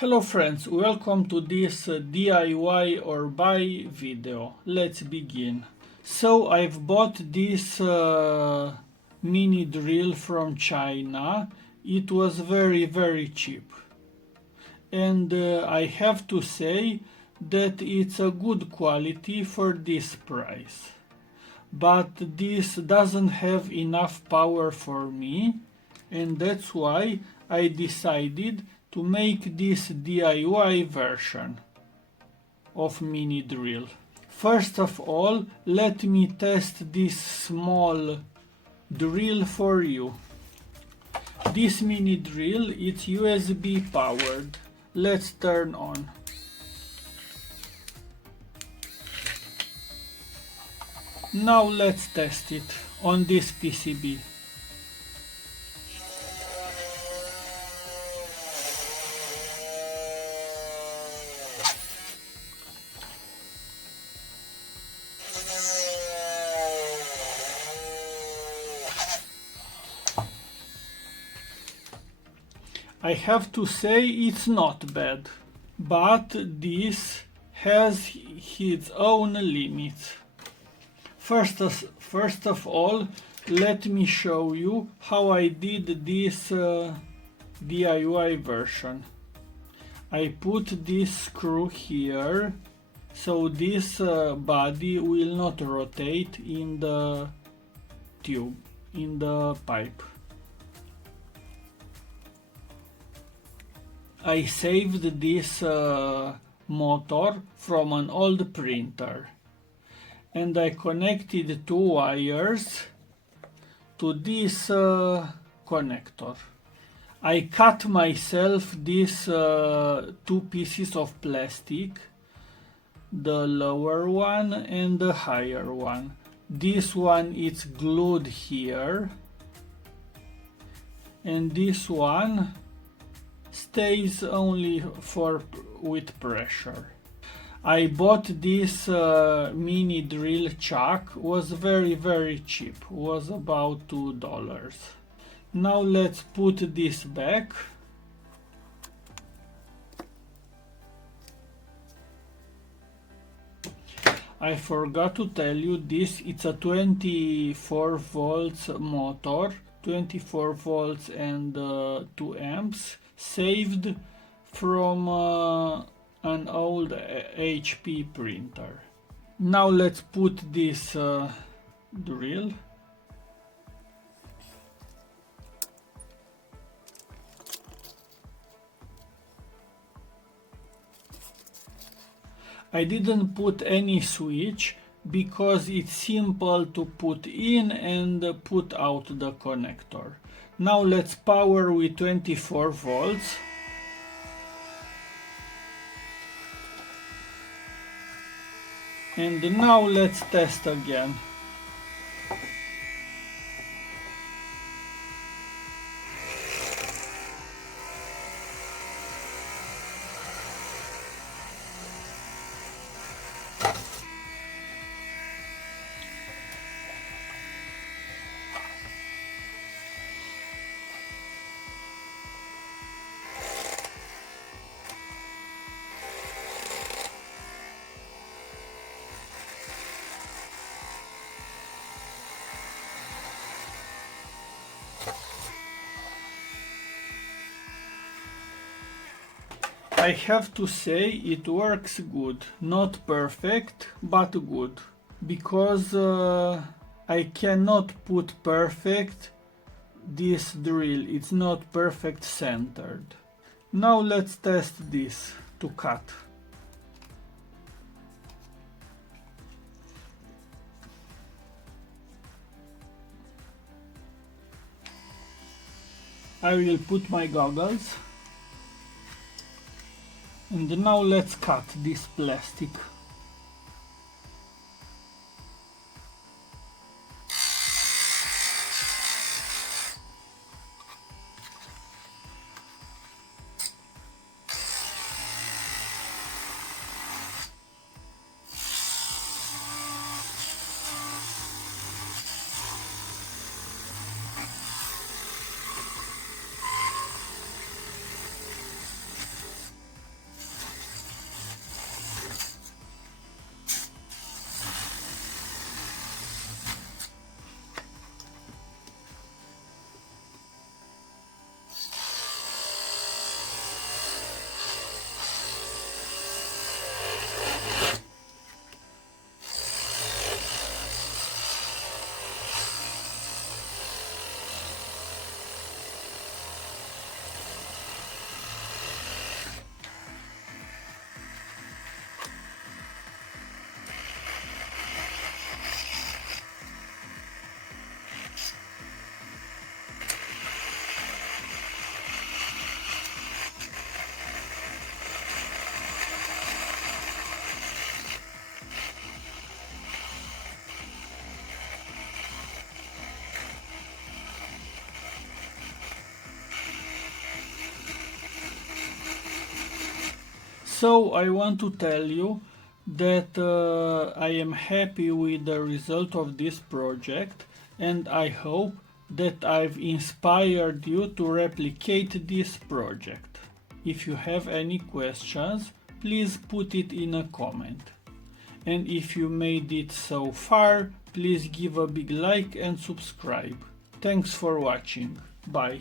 Hello friends, welcome to this DIY or buy video. Let's begin. So I've bought this mini drill from China. It was very cheap. And I have to say that it's a good quality for this price. But this doesn't have enough power for me, and that's why I decided to make this DIY version of mini drill. First of all, let me test this small drill for you. This mini drill is USB powered. Let's turn on. Now let's test it on this PCB. I have to say it's not bad, but this has its own limits. First of all, let me show you how I did this DIY version. I put this screw here, so this body will not rotate in the tube, in the pipe. I saved this motor from an old printer, and I connected two wires to this connector. I cut myself these two pieces of plastic, the lower one and the higher one. This one is glued here, and this one stays only with pressure. I bought this mini drill chuck, was very cheap, was about $2. Now let's put this back. I forgot to tell you this, it's a 24 volts motor, 24 volts and 2 amps, saved from an old HP printer. Now let's put this drill. I didn't put any switch because it's simple to put in and put out the connector. Now let's power with 24 volts. And now let's test again. I have to say it works good, not perfect, but good, because I cannot put perfect this drill, it's not perfect centered. Now let's test this to cut. I will put my goggles. And now let's cut this plastic. So I want to tell you that I am happy with the result of this project, and I hope that I've inspired you to replicate this project. If you have any questions, please put it in a comment. And if you made it so far, please give a big like and subscribe. Thanks for watching. Bye.